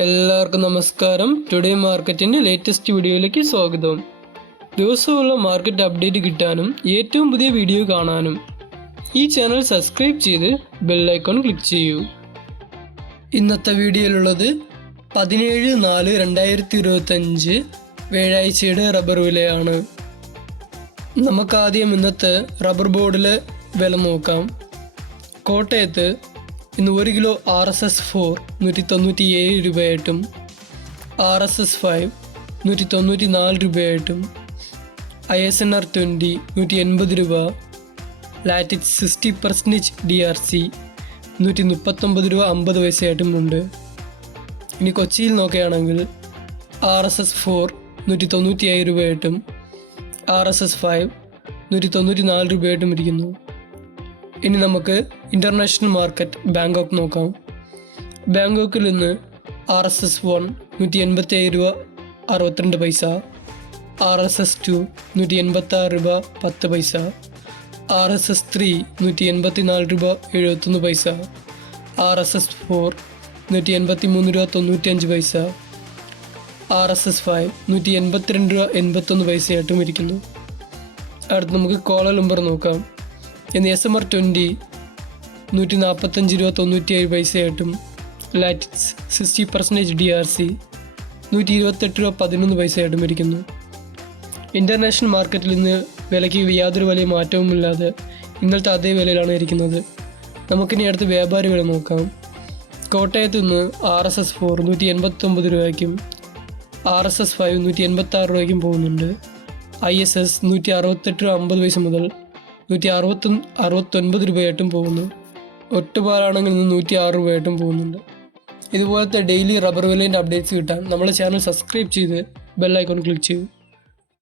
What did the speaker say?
എല്ലാവർക്കും നമസ്കാരം. ടുഡേ മാർക്കറ്റിൻ്റെ ലേറ്റസ്റ്റ് വീഡിയോയിലേക്ക് സ്വാഗതം. ദിവസമുള്ള മാർക്കറ്റ് അപ്ഡേറ്റ് കിട്ടാനും ഏറ്റവും പുതിയ വീഡിയോ കാണാനും ഈ ചാനൽ സബ്സ്ക്രൈബ് ചെയ്ത് ബെൽ ഐക്കൺ ക്ലിക്ക് ചെയ്യൂ. ഇന്നത്തെ വീഡിയോയിലുള്ളത് 17/4/2025 വ്യാഴാഴ്ചയുടെ റബ്ബർ വിലയാണ്. നമുക്കാദ്യം ഇന്നത്തെ റബ്ബർ ബോർഡിലെ വില നോക്കാം. കോട്ടയത്ത് ഇന്ന് 1 കിലോ RSS 4 197 രൂപയായിട്ടും RSS 5 194 രൂപയായിട്ടും ISNR 20 180 രൂപ, ലാറ്റിക്സ് 60% DRC 139 രൂപ 50 പൈസയായിട്ടും ഉണ്ട്. ഇനി കൊച്ചിയിൽ നോക്കുകയാണെങ്കിൽ RSS 4 195 രൂപയായിട്ടും RSS 5 194 രൂപയായിട്ടും ഇരിക്കുന്നു. ഇനി നമുക്ക് ഇൻ്റർനാഷണൽ മാർക്കറ്റ് ബാങ്കോക്ക് നോക്കാം. ബാങ്കോക്കിൽ ഇന്ന് RSS 1 187 രൂപ 62 പൈസ, RSS 2 186 രൂപ 10 പൈസ, RSS 3 184 രൂപ 71 പൈസ, RSS 4 183 രൂപ 95 പൈസ, RSS 5 182 രൂപ 81 പൈസയായിട്ടും ഇരിക്കുന്നു. അടുത്ത് നമുക്ക് കോലാലംബർ നോക്കാം. ഇന്ന് SMR 20 145 രൂപ 97 പൈസയായിട്ടും ലാറ്റിക്സ് 60% DRC 128 രൂപ 11 പൈസയായിട്ടും ഇരിക്കുന്നു. ഇൻ്റർനാഷണൽ മാർക്കറ്റിൽ ഇന്ന് വിലയ്ക്ക് യാതൊരു വലിയ മാറ്റവുമില്ലാതെ ഇന്നലത്തെ അതേ വിലയിലാണ് ഇരിക്കുന്നത്. നമുക്കിനി അടുത്ത് വ്യാപാരി വില നോക്കാം. കോട്ടയത്ത് നിന്ന് RSS 4 189 രൂപയ്ക്കും RSS 5 186 രൂപയ്ക്കും പോകുന്നുണ്ട്. ISS 168 രൂപ 50 പൈസ മുതൽ 169 രൂപയായിട്ടും പോകുന്നു. ഒട്ടുപാലാണെങ്കിൽ 106 രൂപയായിട്ടും പോകുന്നുണ്ട്. ഇതുപോലത്തെ ഡെയിലി റബ്ബർ വിലേൻ്റെ അപ്ഡേറ്റ്സ് കിട്ടാൻ നമ്മുടെ ചാനൽ സബ്സ്ക്രൈബ് ചെയ്ത് ബെൽ ഐക്കൺ ക്ലിക്ക് ചെയ്യൂ.